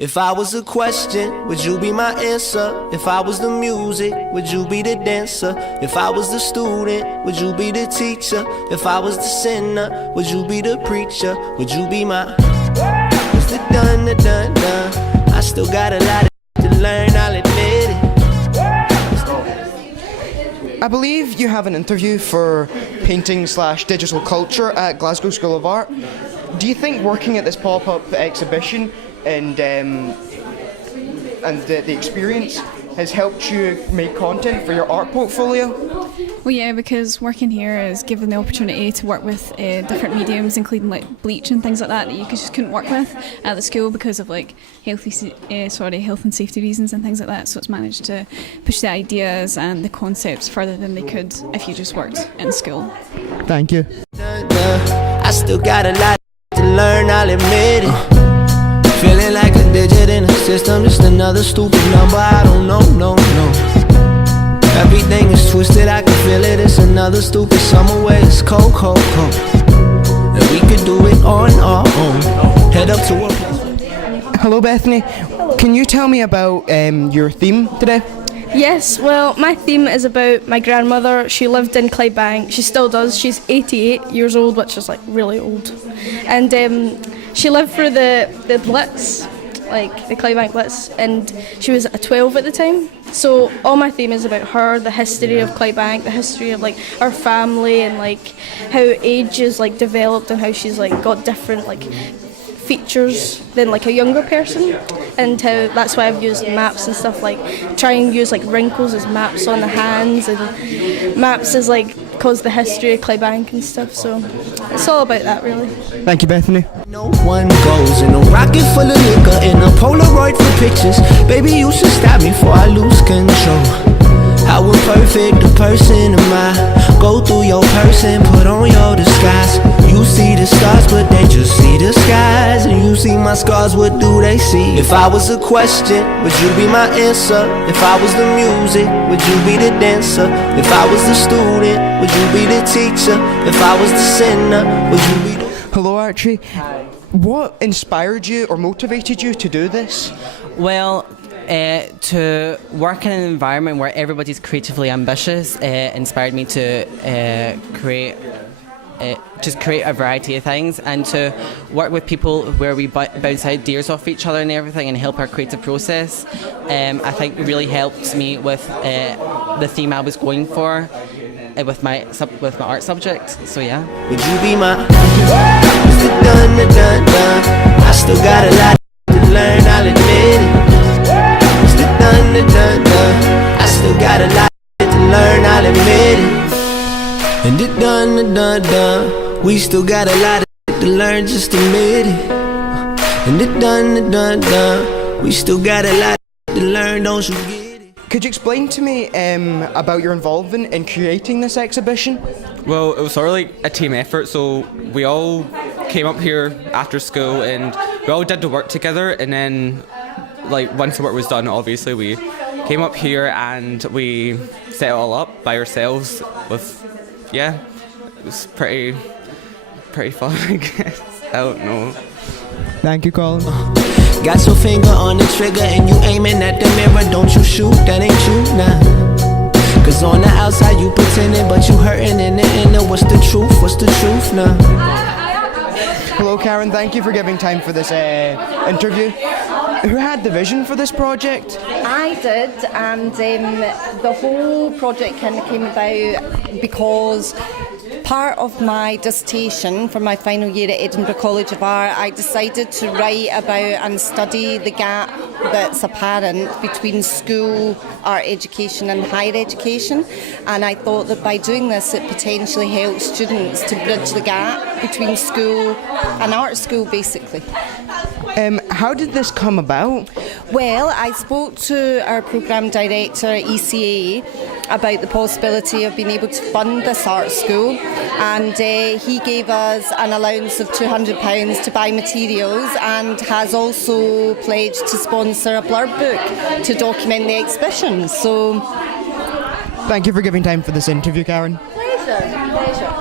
If I was a question, would you be my answer? If I was the music, would you be the dancer? If I was the student, would you be the teacher? If I was the sinner, would you be the preacher? Would you be my... It's the done, the done, done. I still got a lot of to learn, I'll admit it. I believe you have an interview for painting/digital culture at Glasgow School of Art. Do you think working at this pop-up exhibition and the experience has helped you make content for your art portfolio? Well, yeah, because working here is given the opportunity to work with different mediums, including like bleach and things like that you just couldn't work with at the school because of like health and safety reasons and things like that. So it's managed to push the ideas and the concepts further than they could if you just worked in school. Thank you. I still got a lot to learn, I'll admit it. Feeling like a digit in a system, just another stupid number. I don't know, no. Everything is twisted, I can feel it. It's another stupid summer where it's cold. And we could do it on our own. Head up to a place. Hello, Bethany. Hello. Can you tell me about your theme today? Yes, well, my theme is about my grandmother. She lived in Clydebank. She still does. She's 88 years old, which is like really old. And she lived through the Blitz, like the Clydebank Blitz, and she was a 12 at the time. So all my theme is about her, the history of Clydebank, the history of like our family, and like how age is like developed and how she's like got different like features than like a younger person, and how that's why I've used maps and stuff, like try and use like wrinkles as maps on the hands and maps as like cause the history of Clydebank and stuff. So it's all about that really. Thank you, Bethany. No one goes in a rocket full of liquor in a Polaroid for pictures. Baby, you should stop me before I lose control. How imperfect a person am I? Go through your person, put on your disguise. You see the stars, but they just see the skies. And you see my scars, what do they see? If I was a question, would you be my answer? If I was the music, would you be the dancer? If I was the student, would you be the teacher? If I was the sinner, would you be the... Hello, Archie. Hi. What inspired you or motivated you to do this? Well, to work in an environment where everybody's creatively ambitious inspired me to create a variety of things, and to work with people where we bounce ideas off each other and everything and help our creative process. I think really helped me with the theme I was going for with my art subject. So yeah. Would you be my done? I still got a lot to learn, I'll admit it. It's the done. I still got a lot to learn, I'll admit it. And the done. We still got a lot to learn, just admit it. And the done. We still got a lot to learn, don't you get it? Could you explain to me about your involvement in creating this exhibition? Well, it was sort of like a team effort, so we all came up here after school and we all did the work together, and then like once the work was done, obviously we came up here and we set it all up by ourselves with, yeah, it was pretty fun, I guess. I don't know. Thank you, Colin. Got your finger on the trigger and you aiming at the mirror. Don't you shoot, that ain't you, nah. Cause on the outside you pretending, but you hurting in the inner. What's the truth, nah? Hello, Karen. Thank you for giving time for this interview. Who had the vision for this project? I did, and the whole project kind of came about because part of my dissertation for my final year at Edinburgh College of Art, I decided to write about and study the gap that's apparent between school art education and higher education, and I thought that by doing this it potentially helps students to bridge the gap between school and art school basically. How did this come about? Well, I spoke to our programme director at ECA about the possibility of being able to fund this art school, and he gave us an allowance of £200 to buy materials and has also pledged to sponsor a blurb book to document the exhibition. So, thank you for giving time for this interview, Karen. Pleasure.